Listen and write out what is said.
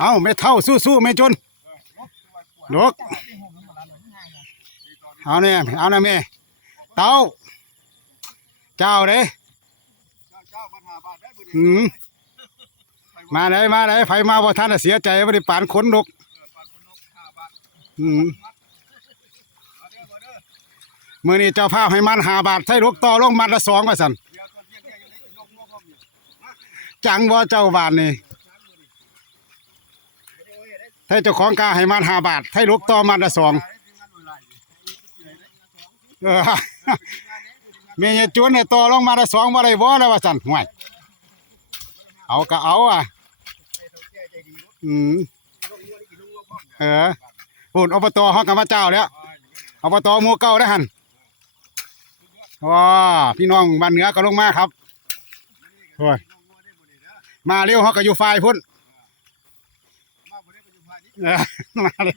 เอาไม่เท่าสู้ๆไม่จนลกเอาเนี่ยเอานะแม่เต้าเจ้าเด้มาเลยไฟมาบ่ท่านเสียใจบ่ได้ปานขนนกมื้อนี้เจ้าพาให้มัน5 บาทใส่ลกต่อลงมัดละ2ว่าซั่นจังบ่เจ้าบ้านนี่ให้เจ้าของกาให้มัน5 บาทให้ลกต่อมัดละ2เมียจวนเนี่ยต่อลงมาละ2บ่ได้บ่แล้วว่าซั่นห่วยเอาก็เอาอ่ะพูดอบตเฮาก็มาเจ้าแล้วอบตหมู่เก่าได้อหั่นว้าพี่น้องบ้านเหนือก็ลงมาครับโอ้ยมาเร็วเฮาก็อยู่ฝ่ายพุ่นมาเลย